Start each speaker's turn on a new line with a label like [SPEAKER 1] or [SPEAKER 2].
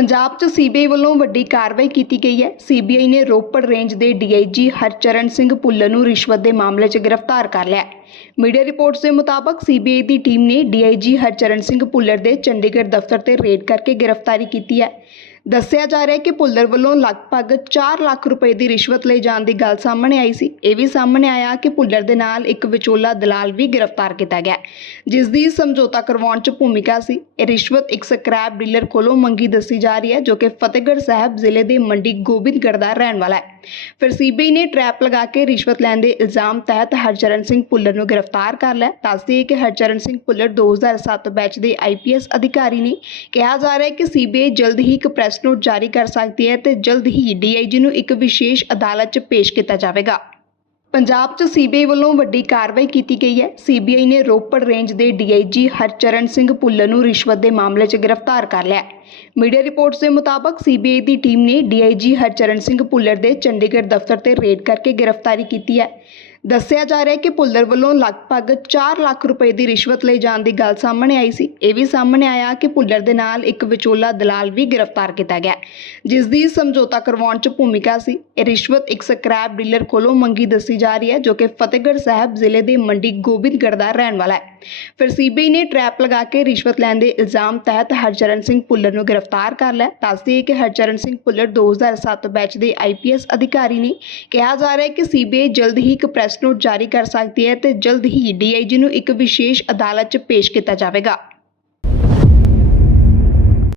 [SPEAKER 1] ਪੰਜਾਬ 'ਚ ਸੀਬੀਆਈ ਵੱਲੋਂ ਵੱਡੀ ਕਾਰਵਾਈ ਕੀਤੀ ਗਈ ਹੈ। ਸੀਬੀਆਈ ਨੇ ਰੋਪੜ ਰੇਂਜ ਦੇ ਡੀਆਈਜੀ ਹਰਚਰਨ ਸਿੰਘ ਭੁੱਲਰ ਨੂੰ ਰਿਸ਼ਵਤ ਦੇ ਮਾਮਲੇ 'ਚ ਗ੍ਰਿਫਤਾਰ ਕਰ ਲਿਆ ਹੈ। ਮੀਡੀਆ ਰਿਪੋਰਟਸ ਦੇ ਮੁਤਾਬਕ ਸੀਬੀਆਈ ਦੀ ਟੀਮ ਨੇ ਡੀਆਈਜੀ ਹਰਚਰਨ ਸਿੰਘ ਭੁੱਲਰ ਦੇ ਚੰਡੀਗੜ੍ਹ ਦਫ਼ਤਰ ਤੇ ਰੇਡ ਕਰਕੇ ਗ੍ਰਿਫਤਾਰੀ ਕੀਤੀ ਹੈ। ਦੱਸਿਆ ਜਾ ਰਿਹਾ ਹੈ ਕਿ ਭੁੱਲਰ ਵੱਲੋਂ ਲਗਭਗ 4 ਲੱਖ ਰੁਪਏ ਦੀ ਰਿਸ਼ਵਤ ਲਈ ਜਾਣ ਦੀ ਗੱਲ ਸਾਹਮਣੇ ਆਈ ਸੀ। ਇਹ ਵੀ ਸਾਹਮਣੇ ਆਇਆ ਕਿ ਭੁੱਲਰ ਦੇ ਨਾਲ ਇੱਕ ਵਿਚੋਲਾ ਦਲਾਲ ਵੀ ਗ੍ਰਿਫਤਾਰ ਕੀਤਾ ਗਿਆ ਜਿਸ ਦੀ ਸਮਝੌਤਾ ਕਰਵਾਉਣ 'ਚ ਭੂਮਿਕਾ ਸੀ। ਇਹ ਰਿਸ਼ਵਤ ਇੱਕ ਸਕ੍ਰੈਪ ਡੀਲਰ ਕੋਲੋਂ ਮੰਗੀ ਦੱਸੀ ਜਾ ਰਹੀ ਹੈ, ਜੋ ਕਿ ਫਤਿਹਗੜ੍ਹ ਸਾਹਿਬ ਜ਼ਿਲ੍ਹੇ ਦੇ ਮੰਡੀ ਗੋਬਿੰਦਗੜ੍ਹ ਦਾ ਰਹਿਣ ਵਾਲਾ ਹੈ। ਫਿਰ ਸੀਬੀਆਈ ਨੇ ਟਰੈਪ ਲਗਾ ਕੇ ਰਿਸ਼ਵਤ ਲੈਣ ਦੇ ਇਲਜ਼ਾਮ ਤਹਿਤ ਹਰਚਰਨ ਸਿੰਘ ਭੁੱਲਰ ਨੂੰ ਗ੍ਰਿਫਤਾਰ ਕਰ ਲਿਆ। ਦੱਸਦੀ ਹੈ ਕਿ ਹਰਚਰਨ ਸਿੰਘ ਭੁੱਲਰ 2007 ਬੈਚ ਦੇ ਆਈਪੀਐਸ ਅਧਿਕਾਰੀ ਨੇ ਕਿਹਾ ਜਾ ਰਿਹਾ ਹੈ ਕਿ ਸੀਬੀਆਈ ਜਲਦ ਹੀ ਇੱਕ ਪ੍ਰੈਸ ਨੋਟ ਜਾਰੀ ਕਰ ਸਕਦੀ ਹੈ ਤੇ ਜਲਦ ਹੀ ਡੀਆਈਜੀ ਨੂੰ ਇੱਕ ਵਿਸ਼ੇਸ਼ ਅਦਾਲਤ 'ਚ ਪੇਸ਼ ਕੀਤਾ ਜਾਵੇਗਾ। ਪੰਜਾਬ 'ਚ ਸੀਬੀਆਈ ਵੱਲੋਂ ਵੱਡੀ ਕਾਰਵਾਈ ਕੀਤੀ ਗਈ ਹੈ। ਸੀਬੀਆਈ ਨੇ ਰੋਪੜ ਰੇਂਜ ਦੇ ਡੀਆਈਜੀ ਹਰਚਰਨ ਸਿੰਘ ਭੁੱਲਰ ਨੂੰ ਰਿਸ਼ਵਤ ਦੇ ਮਾਮਲੇ 'ਚ ਗ੍ਰਿਫਤਾਰ ਕਰ ਲਿਆ ਮੀਡੀਆ ਰਿਪੋਰਟਸ ਦੇ ਮੁਤਾਬਕ ਸੀਬੀਆਈ ਦੀ ਟੀਮ ਨੇ ਡੀਆਈਜੀ ਹਰਚਰਨ ਸਿੰਘ ਭੁੱਲਰ ਦੇ ਚੰਡੀਗੜ੍ਹ ਦਫ਼ਤਰ ਤੇ ਰੇਡ ਕਰਕੇ ਗ੍ਰਿਫਤਾਰੀ ਕੀਤੀ ਹੈ। ਦੱਸਿਆ ਜਾ ਰਿਹਾ ਹੈ ਕਿ ਭੁੱਲਰ ਵੱਲੋਂ ਲਗਭਗ 4 ਲੱਖ ਰੁਪਏ ਦੀ ਰਿਸ਼ਵਤ ਲਈ ਜਾਣ ਦੀ ਗੱਲ ਸਾਹਮਣੇ ਆਈ ਸੀ। ਇਹ ਵੀ ਸਾਹਮਣੇ ਆਇਆ ਕਿ ਭੁੱਲਰ ਦੇ ਨਾਲ ਇੱਕ ਵਿਚੋਲਾ ਦਲਾਲ ਵੀ ਗ੍ਰਿਫਤਾਰ ਕੀਤਾ ਗਿਆ ਜਿਸ ਦੀ ਸਮਝੌਤਾ ਕਰਵਾਉਣ 'ਚ ਭੂਮਿਕਾ ਸੀ। ਇਹ ਰਿਸ਼ਵਤ ਇੱਕ ਸਕ੍ਰੈਪ ਡੀਲਰ ਕੋਲੋਂ ਮੰਗੀ ਦੱਸੀ ਜਾ ਰਹੀ ਹੈ, ਜੋ ਕਿ ਫਤਿਹਗੜ੍ਹ ਸਾਹਿਬ ਜ਼ਿਲ੍ਹੇ ਦੇ ਮੰਡੀ ਗੋਬਿੰਦਗੜ੍ਹ ਦਾ ਰਹਿਣ ਵਾਲਾ ਹੈ। ਫਿਰ ਸੀਬੀਆਈ ਨੇ ਟਰੈਪ ਲਗਾ ਕੇ ਰਿਸ਼ਵਤ ਲੈਣ ਦੇ ਇਲਜ਼ਾਮ ਤਹਿਤ ਹਰਚਰਨ ਸਿੰਘ ਭੁੱਲਰ ਨੂੰ ਗ੍ਰਿਫਤਾਰ ਕਰ ਲਿਆ। ਦੱਸਦੀ ਹੈ ਕਿ ਹਰਚਰਨ ਸਿੰਘ ਭੁੱਲਰ 2007 ਬੈਚ ਦੇ ਆਈਪੀਐਸ ਅਧਿਕਾਰੀ ਨੇ ਕਿਹਾ ਜਾ ਰਿਹਾ ਹੈ ਕਿ ਸੀਬੀਆਈ ਜਲਦ ਹੀ ਇੱਕ ਪ੍ਰੈਸ ਨੋਟ ਜਾਰੀ ਕਰ ਸਕਦੀ ਹੈ ਤੇ ਜਲਦ ਹੀ ਡੀਆਈਜੀ ਨੂੰ ਇੱਕ ਵਿਸ਼ੇਸ਼ ਅਦਾਲਤ 'ਚ ਪੇਸ਼ ਕੀਤਾ ਜਾਵੇਗਾ।